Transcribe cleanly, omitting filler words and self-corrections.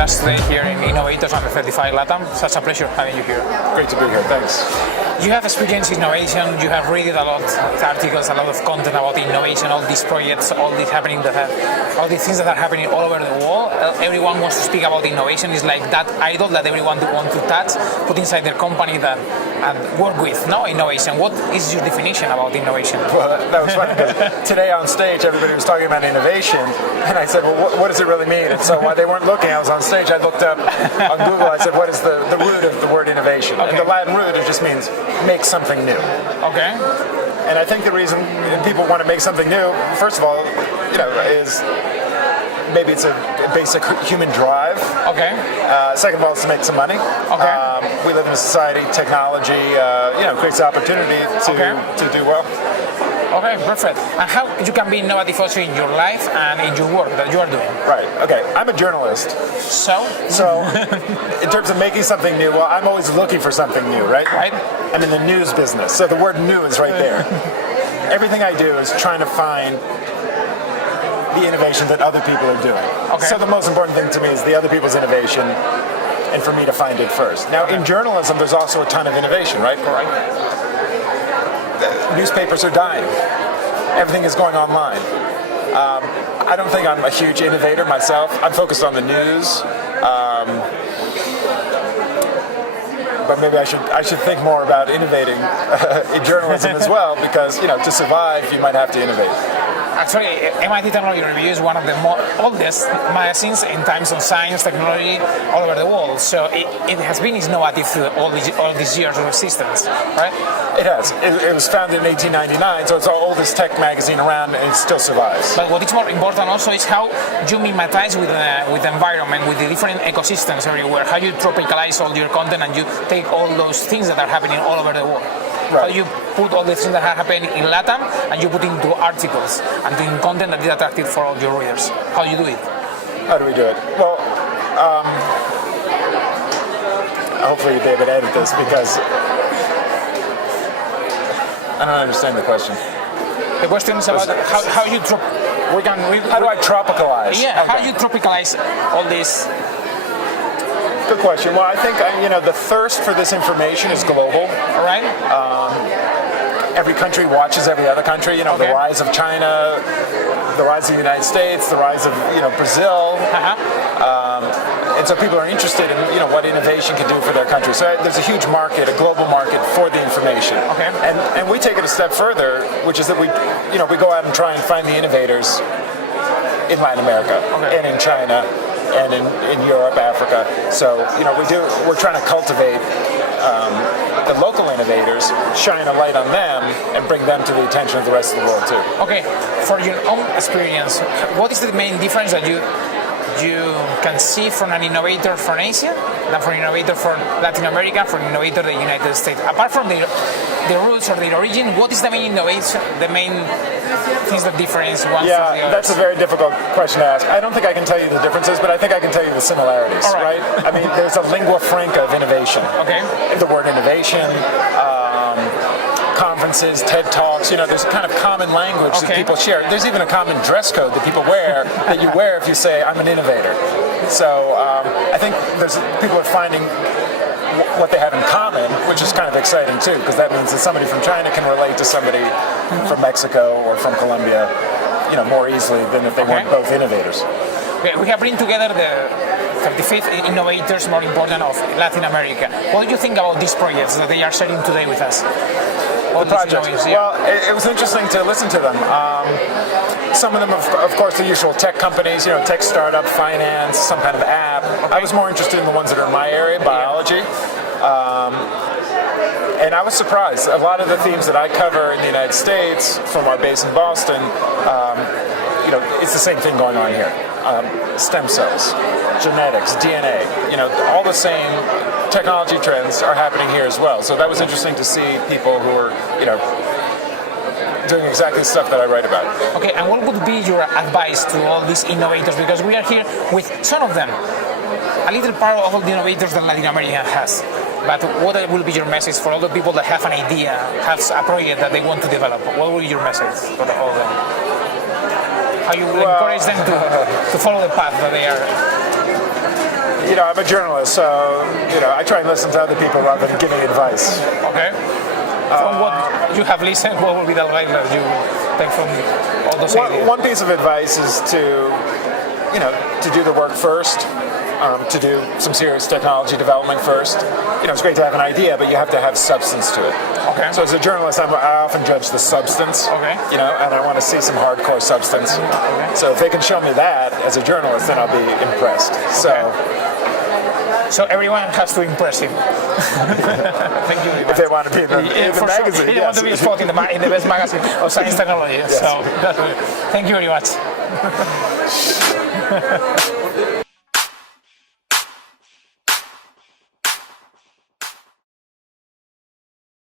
us today here in Innovators on the 35 LATAM. Such a pleasure having you here. Great to be here, thanks. You have experience in innovation, you have read a lot of articles, a lot of content about innovation, all these projects, all these all these things that are happening all over the world. Everyone wants to speak about innovation. It's like that idol that everyone wants to touch, put inside their company and work with, no? Innovation. What is your definition about innovation? Well, that was funny because today on stage everybody was talking about innovation, and I said, well, what does it really mean? And so while they weren't looking, I was on stage, I looked up on Google, I said, what is the root of the word innovation? Okay. And the Latin root, it just means make something new. Okay. And I think the reason people want to make something new, first of all, is maybe it's a basic human drive. Okay. Second of all, it's to make some money. Okay. We live in a society, technology, creates the opportunity to do well. Okay, perfect. And how you can be innovative also in your life and in your work that you are doing? Right. Okay. I'm a journalist. So in terms of making something new, well, I'm always looking for something new, right? Right. I'm in the news business, so the word new is right there. Everything I do is trying to find the innovation that other people are doing. Okay. So the most important thing to me is the other people's innovation, and for me to find it first. Now, in journalism, there's also a ton of innovation, right? Correct. Newspapers are dying. Everything is going online. I don't think I'm a huge innovator myself. I'm focused on the news. But maybe I should think more about innovating in journalism as well, because to survive, you might have to innovate. Actually, MIT Technology Review is one of the oldest magazines in terms of science, technology, all over the world. So it has been innovative through all these years of existence, right? It has. It was founded in 1899, so it's the oldest tech magazine around, and it still survives. But what is more important also is how you mimetize with the environment, with the different ecosystems everywhere. How you tropicalize all your content and you take all those things that are happening all over the world. Right. How you put all the things that are happening in LATAM and you put into articles and in content that is attractive for all your readers. How do you do it? How do we do it? Well, hopefully you'll be able to edit this because I don't understand the question. The question is about how you how do I tropicalize? Yeah, okay. how you tropicalize all this. Good question. Well, I think the thirst for this information is global. All right. Every country watches every other country. The rise of China, the rise of the United States, the rise of Brazil, and so people are interested in what innovation can do for their country. So there's a huge market, a global market for the information. Okay. And we take it a step further, which is that we go out and try and find the innovators in Latin America and in China. And in Europe, Africa. So, we're trying to cultivate the local innovators, shine a light on them, and bring them to the attention of the rest of the world, too. Okay, for your own experience, what is the main difference that you can see from an innovator from Asia, than from an innovator from Latin America, from an innovator in the United States? Apart from the roots or the origin, what is the main innovation, the main things that difference one from the other? That's a very difficult question to ask. I don't think I can tell you the differences, but I think I can tell you the similarities, right? I mean, there's a lingua franca of innovation. Okay. The word innovation, conferences, TED Talks, there's a kind of common language that people share. There's even a common dress code that people wear that you wear if you say, I'm an innovator. So I think people are finding what they have in common, which is kind of exciting too, because that means that somebody from China can relate to somebody from Mexico or from Colombia, more easily than if they weren't both innovators. Okay, we have bring together the 35th innovators more important of Latin America. What do you think about these projects that they are sharing today with us? The projects. Well, it was interesting to listen to them. Some of them, of course, the usual tech companies, tech startup, finance, some kind of app. I was more interested in the ones that are in my area, biology. And I was surprised. A lot of the themes that I cover in the United States, from our base in Boston, it's the same thing going on here. Stem cells, genetics, DNA, all the same technology trends are happening here as well. So that was interesting to see people who are, doing exactly the stuff that I write about. Okay, and what would be your advice to all these innovators? Because we are here with some of them, a little part of all the innovators that Latin America has. But what will be your message for all the people that have an idea, have a project that they want to develop? What will be your message for all of them? How you will encourage them to follow the path that they are? I'm a journalist, so I try and listen to other people rather than giving advice. Okay. From what you have listened, what would be the advice that you take from all those ideas? One piece of advice is to do the work first. To do some serious technology development first. It's great to have an idea, but you have to have substance to it. Okay. So as a journalist, I often judge the substance. Okay. And I want to see some hardcore substance. Okay. So if they can show me that as a journalist, then I'll be impressed. So everyone has to impress him. Thank you very much. If they want to be in the magazine, Sure. They want to be spotted in the best magazine of science technology. Yes. So thank you very much.